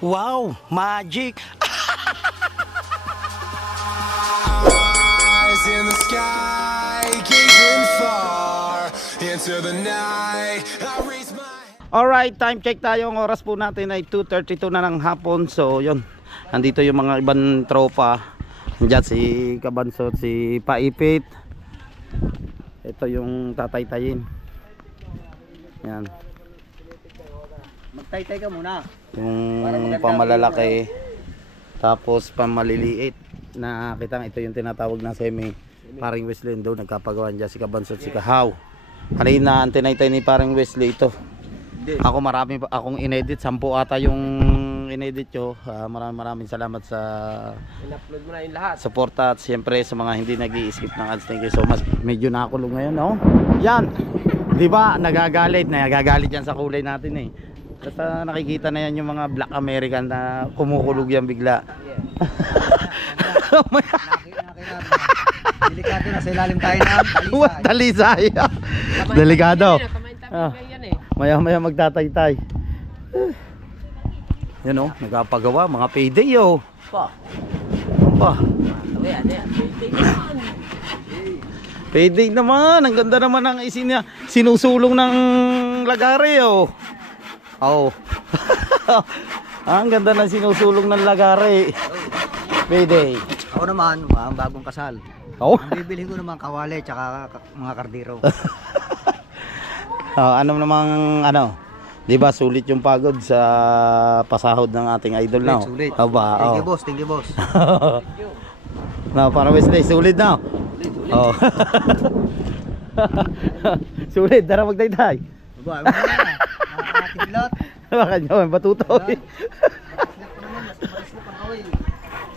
Wow, magic! Eyes in the sky, gazing far into the night. I raise my Alright, time check tayo. Ang oras po natin ay 2.32 na ng hapon. So, yun. Nandito yung mga ibang tropa. Nandiyan si Kabansot, si Paipit. Ito yung tataytayin. Yan. Magtaytay ka muna. Yung pamalalaki. Tapos pamaliliit. Na kita ito yung tinatawag na semi. Paring Wesley doon nagkapagawa dyan si Kabansot, si Kahaw. Kanina ang tinaytay ni paring Wesley ito. Ako marami pa akong inedit, sampu ata yung inedit ko. Ah, maraming maraming salamat sa In-upload mo na yung lahat. suporta at siyempre sa mga hindi nag skip ng ads. Thank you so much. Medyo nakakulong ngayon, no? Yan. 'Di ba? Nagagalit, nagagalit yan sa kulay natin eh. Basta nakikita na yan yung mga black American na kumukulog yan bigla. Delikado na sa ilalim tayo. What talisay? Delikado. Ah. Yan eh. Maya maya magtataytay. Yan oh, nagpapagawa mga payday oh. Pa. Pa. Ayan. Payday naman. Ang ganda naman ng isin niya. Sinusulong ng lagari oh. Oh. ang ganda ng sinusulong ng lagari. Payday. Ako naman, ang bagong kasal. Oh. Ang bibili ko naman kawali tsaka ka- mga kardiro. oh ano namang ano? 'Di ba sulit yung pagod sa pasahod ng ating idol na. Sulit, sulit. Oh, ba? Thank Oh. you boss, thank you boss. na para Wesley, sulit na. Oh. sulit, tara magtaytay. Baba, lot. Baka nyo, may batutoy.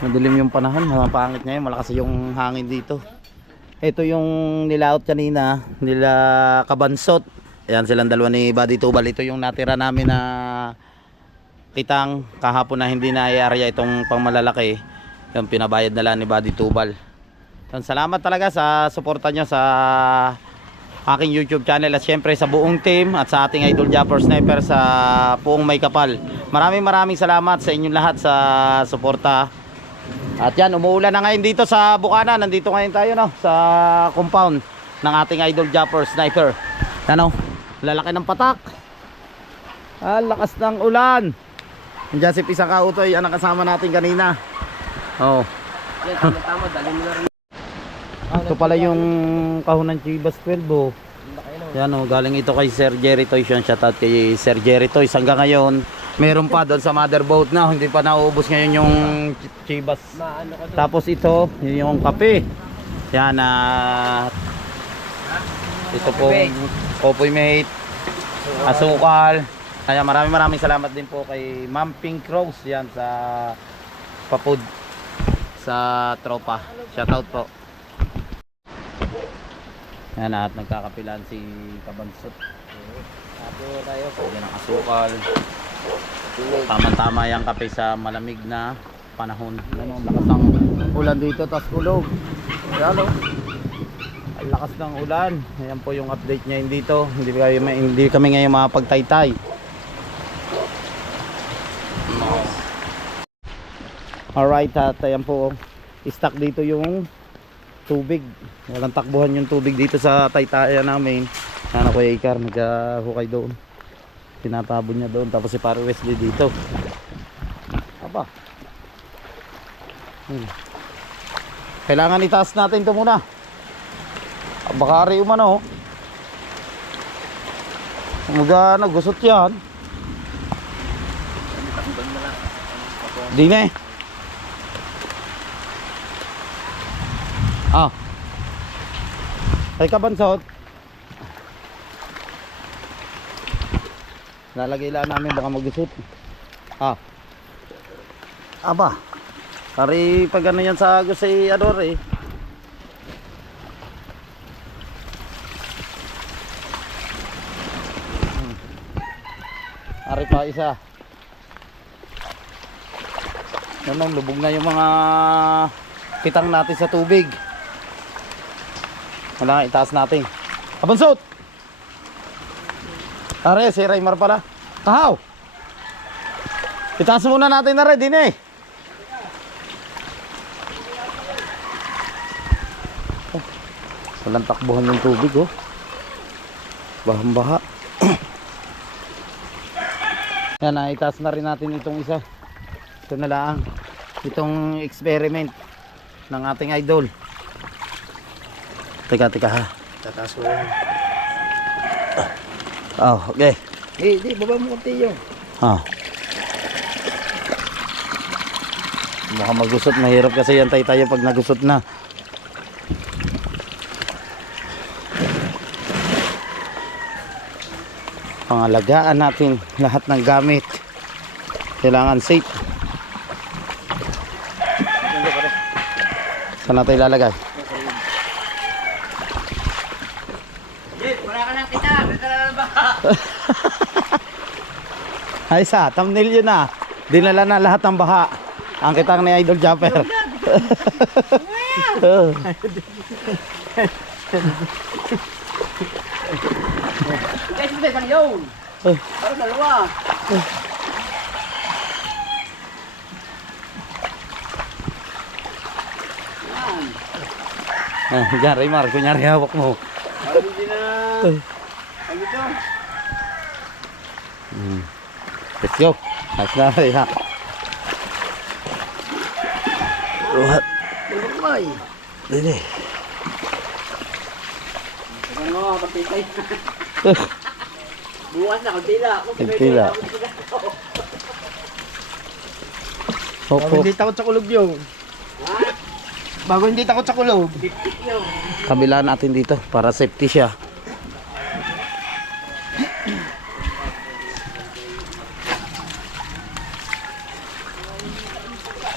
Madilim yung panahon, mapangit ngayon, malakas yung hangin dito. Ito yung nilaot kanina, nila Kabansot. Ayan silang dalawa ni Buddy Tubal. Ito yung natira namin na kitang kahapon na hindi na iarya itong pangmalalaki. Yung pinabayad na lang ni Buddy Tubal. Yan, salamat talaga sa suporta nyo sa aking YouTube channel at syempre sa buong team at sa ating Idol Japper Sniper sa buong may kapal. Maraming maraming salamat sa inyong lahat sa suporta. At yan, umuulan na ngayon dito sa Bukana. Nandito ngayon tayo no, sa compound ng ating Idol Japper Sniper. Ano? Lalaki ng patak. Ah, lakas ng ulan. Nandiyan si Pisang Kautoy, ang nakasama natin kanina. Oh. Yan, tama tama, dali mo na rin. Ito pala yung kahon ng Chivas 12 oh. Yan oh, galing ito kay Sir Jerry Toys yun. Shoutout kay Sir Jerry Toys. Hanggang ngayon, meron pa doon sa mother boat na. Hindi pa nauubos ngayon yung Ch- Chivas. Tapos ito, yun yung kape. Yan na ito pong Popoy Mate, asukal. Kaya maraming maraming salamat din po kay Ma'am Pink Rose yan sa papud sa tropa. Shoutout po. Yan at nagkakapilan si Kabansot. Sabi tayo, pwede ng asukal. Tama-tama yung kape sa malamig na panahon. Ano, lakas ng ulan dito, tapos ulog. Yan o. Ang lakas ng ulan. Ayan po yung update niya dito. Hindi kami, hindi kami ngayon makapagtaytay. Alright, at ayan po. Stock dito yung tubig. Walang takbuhan yung tubig dito sa taytayan namin. Ano ko Ikar, nagahukay doon. Tinatabon niya doon. Tapos si Pare Wesley dito. Aba. Hmm. Kailangan itaas natin ito muna. Ah, Baka ari umano. Mga ano, gusot yan. Di na eh. Ah. Ay kabansot. Lalagay lang namin baka magusot. Ah. Aba. Pari pag ano yan sa si Ador eh. Hmm. Ari pa isa. Yan lubog na yung mga kitang natin sa tubig. Wala, itaas natin. Abansot! Are, si Raymar pala. Kahaw! Itaas muna natin na rin din eh. Oh, walang takbuhan yung tubig oh. Bahang baha. Yan na, itaas na rin natin itong isa. Ito na lang. Itong experiment ng ating idol. Teka, teka ha. Tataas ko lang. Oh, okay. Eh, di, baba mo konti yung. Ah. Baka magusot, mahirap kasi yan tayo tayo pag nagusot na. Pangalagaan natin lahat ng gamit. Kailangan safe. Saan natin ilalagay? Jit, wala ka nang kita. Basta na lang ba? Ay sa, thumbnail yun na. Dinala na lahat ng baha. Ang kitang ni Idol Jumper. Guys, hindi pa yun. Parang dalawa. Ah, Diyan, Raymar, kunyari hawak mo. Parang hindi na... Ang ito. Let's go. Nice na rin ha. What? Tulumay. Dili. Ano kapitay. Bukas na, lang. Hop, Bago hindi takot sa kulog yung. Bago hindi takot sa kulog. Kabila natin dito para safety siya.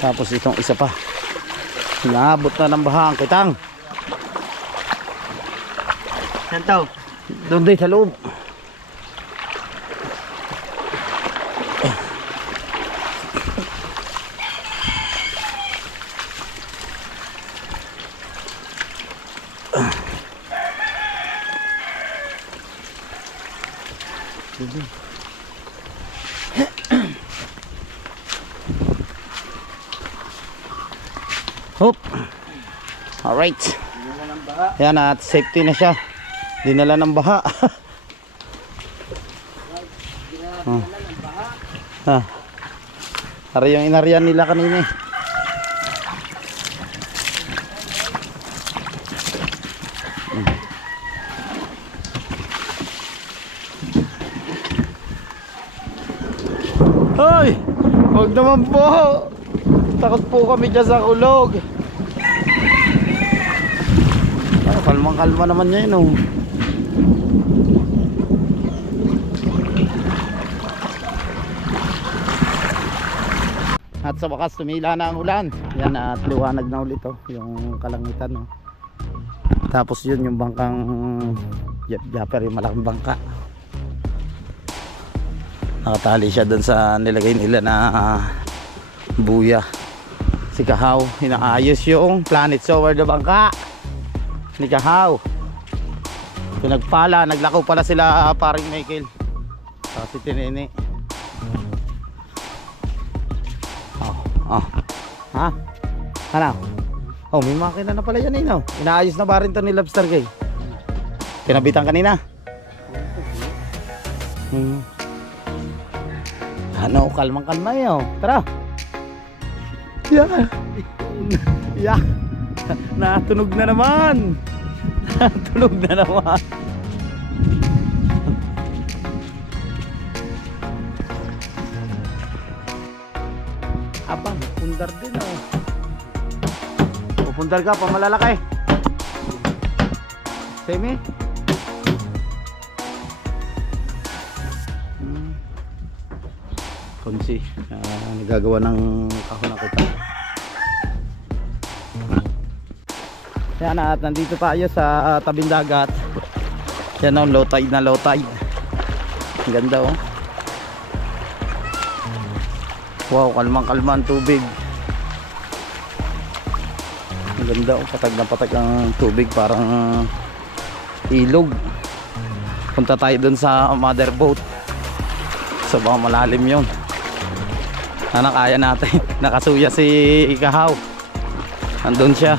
Tapos itong isa pa. Naabot na ng baha ang kitang. Santaw. Doon din sa loob. All right. Yan at safety na siya. Dinala ng baha. oh. Ah. Para yung inariyan nila kanina eh. Hmm. Hoy! Huwag naman po! Takot po kami dyan sa kulog. Ah, kalmang kalma naman niya yun oh. At sa wakas tumila na ang ulan. Yan at luwanag na ulit oh, yung kalangitan oh. Tapos yun yung bangkang Japper yung malaking bangka. Nakatali siya doon sa nilagay nila na ah, buya. Si Kahaw, inaayos yung planet over the bangka ni Kahaw. Pinagpala, naglakaw pala sila ah, paring Michael. Saka si Tinene. Oh, oh. Ha? Ano? Oh, may makina na pala yan eh, no? Inaayos na ba rin to ni Lobster Kay? Pinabitan kanina? Hmm. Ano, kalmang-kalma eh, oh. Tara. Yeah. yeah. Natunog na naman. Natunog na naman. Abang, pundar din oh. Pupundar ka, pamalalaki. Semi? Hmm. Kunsi. Ah, nagagawa ng kahon na kita. Yan at nandito tayo sa ah, tabing dagat. Yan oh, low tide na low tide. Ang ganda oh. Wow, kalmang kalma ang tubig. Ang ganda oh, patag na patag ang tubig parang ah, ilog. Punta tayo dun sa mother boat. Sa baka malalim yon. Sana kaya natin. Nakasuya si Kahaw. Andun siya.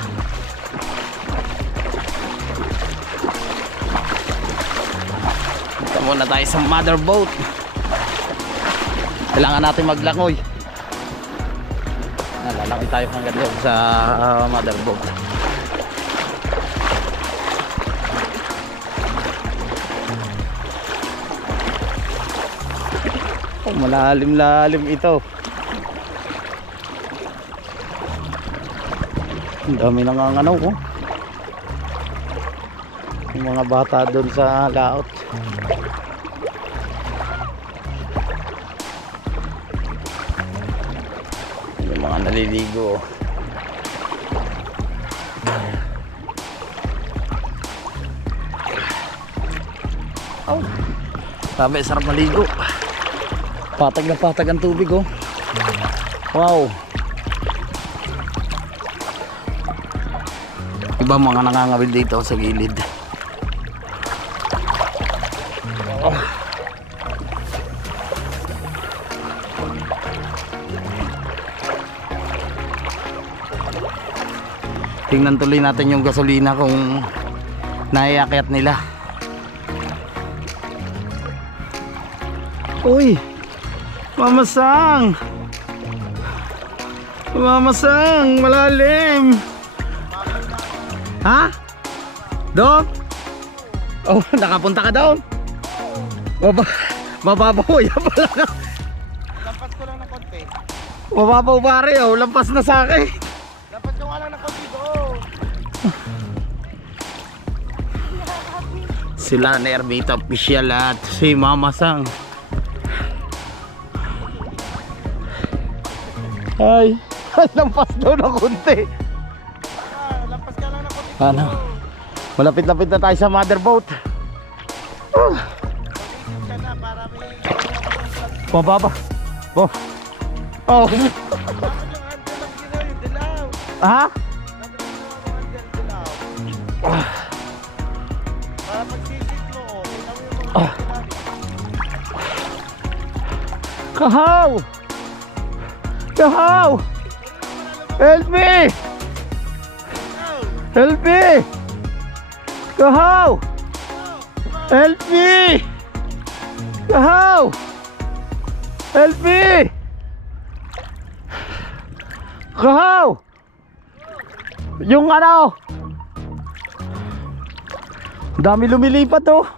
Muna tayo sa mother boat. Kailangan natin maglangoy. Ah, Lalaki tayo hanggang doon sa ah, mother boat. Oh, malalim-lalim ito. Ang dami nanganganaw ko. Yung mga bata doon sa laot. Naliligo. Oh. Sabi, sarap maligo. Patag na patag ang tubig oh. Wow. Iba mga nangangawil dito sa gilid. Tingnan tuloy natin yung gasolina kung naiakyat nila. Uy! Mamasang! Mamasang! Malalim! Ha? Doon? Oh, nakapunta ka doon? Baba, mababaw, yan pala ka. Lampas ko lang ng konti. Mababaw pare, oh, lampas na sa akin. Lampas ko lang ng Sila na Erbita official at si Mama Sang. Ay, lampas doon ng konti. Ah, lampas lang ng konti. Ano? Malapit-lapit na tayo sa mother boat. May... Pababa. Oh. Oh. Ha? Dapat Kahaw! Kahaw! Help me! Help me! Kahaw! Help me! Kahaw! Help me! Kahaw! Yung ano? Dami lumilipat oh.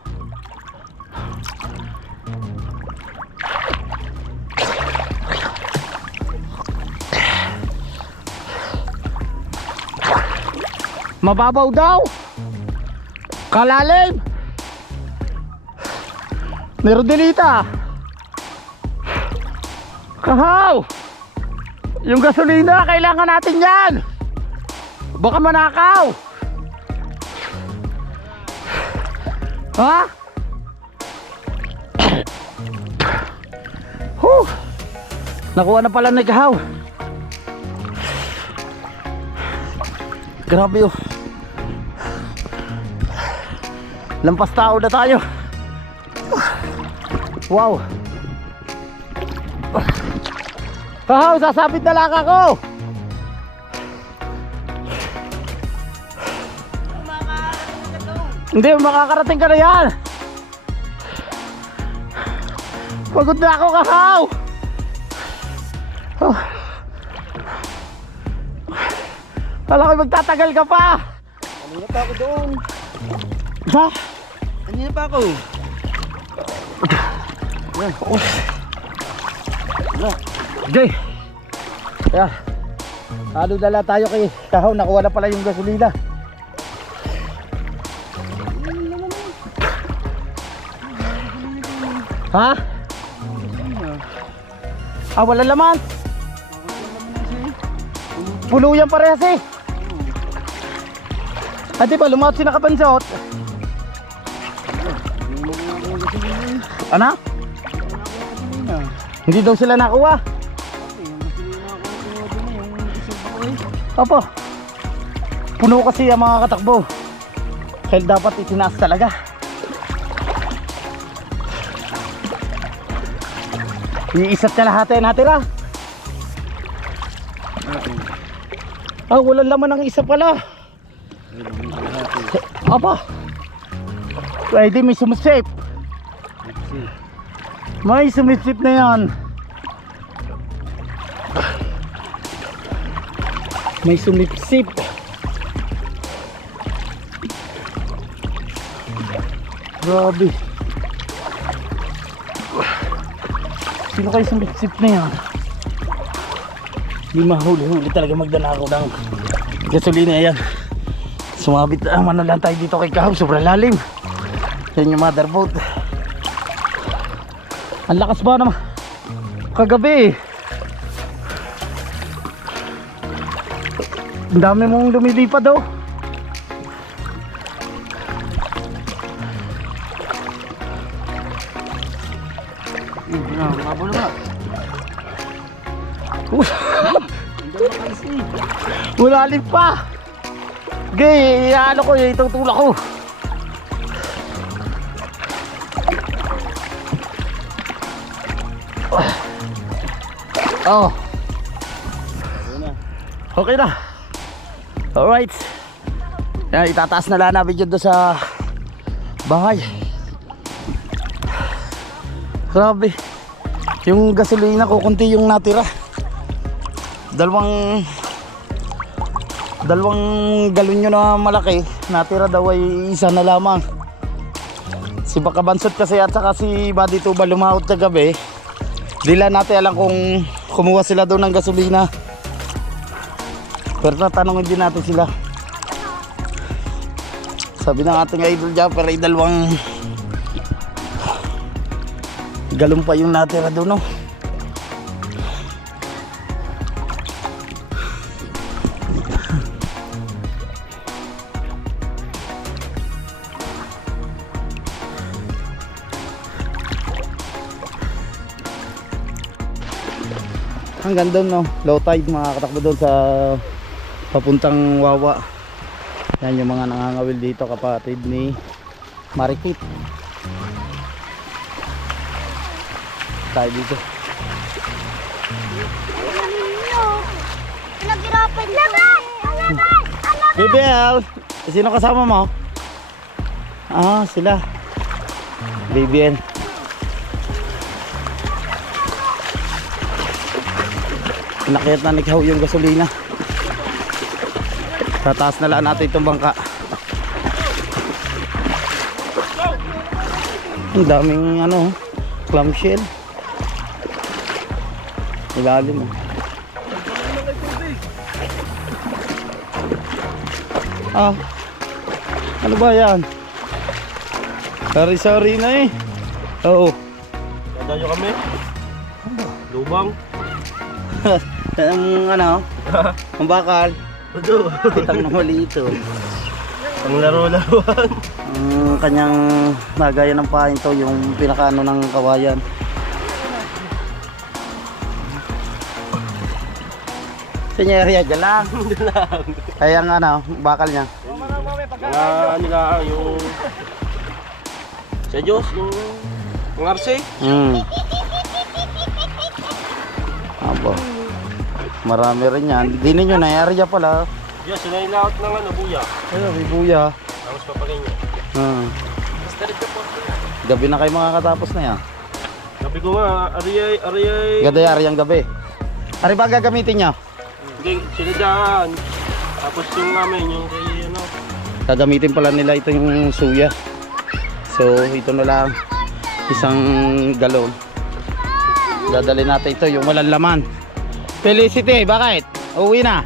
Mababaw daw. Kalalim. Ni Rodelita. Kahaw. Yung gasolina, kailangan natin yan. Baka manakaw. Ha? Huh. Nakuha na pala ni Kahaw. Grabe oh. Lampas tao na tayo. Wow. Kahaw, sasabit na lang ako. Hindi, makakarating ka na yan. Pagod na ako, kahaw. Oh. Kala ko magtatagal ka pa. Kanina pa ako doon. Ha? Kanina pa ako. Jay. Yeah. Halo dala tayo kay Kahaw, nakuha na pala yung gasolina. Ha? Ah, wala laman. Pulo yan parehas eh. Ah, di ba, lumaot si nakabansot. Ano? Hindi daw sila nakuha. Opo. Puno kasi ang mga katakbo. Kaya dapat itinaas talaga. Iisat ka lahat eh natira. Ah, walang laman ng isa pala. Aba. Pwede may sumisip. May sumisip na yan. May sumipsip. Grabe. Sino kayo sumipsip na yan? Hindi mahuli-huli talaga magdala ako ng gasolina yan. Sumabit ah, ano lang tayo dito kay Kaham, sobrang lalim. Yan yung motherboard. Ang lakas ba naman? Kagabi eh. Ang dami mong lumilipad oh. Mabolo ba? Malalim pa. Gay, ano ko, itong tulak ko. Oh. Okay na. Alright. Yan, itataas na lang namin doon sa bahay. Grabe. Yung gasolina ko, kunti yung natira. Dalawang dalawang galon nyo na malaki natira daw ay isa na lamang si Bakabansot kasi at saka si Buddy Tuba lumahot kagabi di lang natin alam kung kumuha sila doon ng gasolina. Pero tatanungin din natin sila. Sabi ng ating idol dyan pero ay dalawang galon pa yung natira doon no hanggang doon no low tide makakatakbo doon sa papuntang Wawa yan yung mga nangangawil dito kapatid ni Marikit tayo dito. Laban! Laban! BBL sino kasama mo? ah sila BBL Nakayat na nikaw yung gasolina. Tataas na lang natin itong bangka. Ang daming ano, clamshell. Ilalim. Ah. Ano ba yan? Sari-sari na eh. Oo. Dadayo kami. Lubang. ang ano, ang bakal. Ito. Kitang na mali ito. Ang laro-laruan. Ang kanyang nagaya ng pain to, yung pinakaano ng kawayan. Senyerya, dyan lang. Ay ang ano, bakal niya. Mga ano lang yung... Sa Diyos, yung... Ang arse. Hmm. Abo. Marami rin yan. Di ninyo na area pala. Diyos, sila yung laot ng ano, buya. Ayun, may buya. Tapos papagay niya. Hmm. Gabi na kayo makakatapos na yan. Sabi ko nga, ariyay, ariyay. Gaday ariyang gabi. Ari ba gagamitin niya? Hindi, sila dyan. Tapos yung namin, yung kay ano. Gagamitin pala nila ito yung suya. So ito na lang isang galon. Dadali natin ito yung walang laman. Felicity, bakit? Uwi na.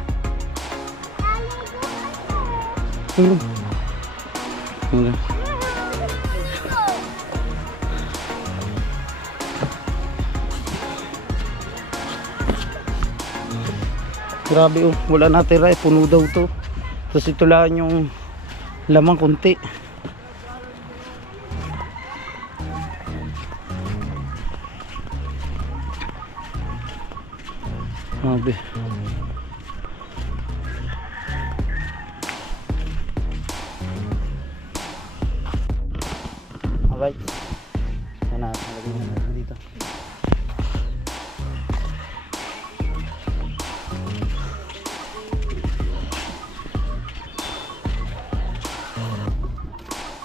Grabe oh, wala natira eh, puno daw to. Tapos ito lang yung lamang kunti. Grabe. Alright. Ito na, nalagyan na dito.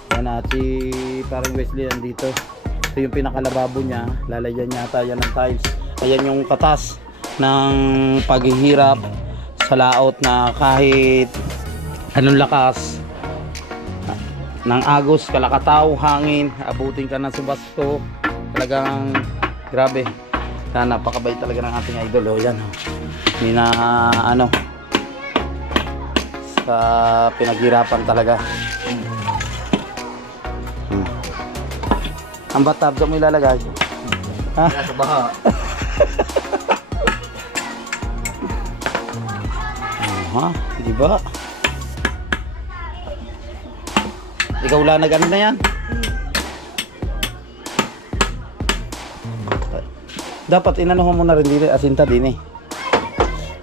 Yan at ah, si parang Wesley nandito. Ito yung pinakalababo niya. Lalagyan niya tayo ng tiles. Ayan yung katas ng paghihirap sa laot na kahit anong lakas ng agos, kalakataw, hangin, abutin ka ng subasto. Talagang grabe. Na napakabait talaga ng ating idol. O yan. Oh. Hindi na ano sa pinaghirapan talaga. Hmm. Ang saan mo ilalagay? Ha? Sa baha. Ha? Di ba? Ikaw lang na ganun na yan? Dapat inano mo na rin dito, asinta din eh.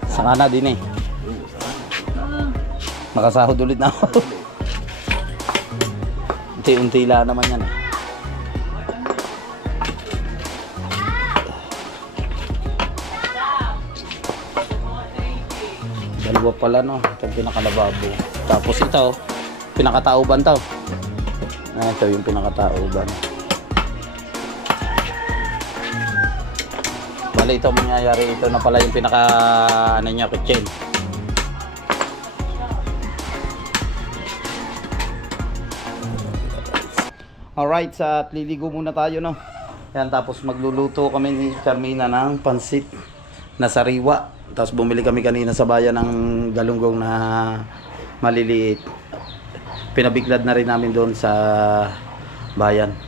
Saka na din eh. Makasahod ulit na ako. Unti-unti lang naman yan eh. Pala no, itong pinakalababo. Tapos ito, pinakatauban to. Ah, ito yung pinakatauban. Bali ito ang mangyayari, ito na pala yung pinaka ano niya, kitchen. Alright, sa at liligo muna tayo no. Yan, tapos magluluto kami ni Carmina ng pansit na sariwa. Tapos bumili kami kanina sa bayan ng galunggong na maliliit. Pinabiglad na rin namin doon sa bayan.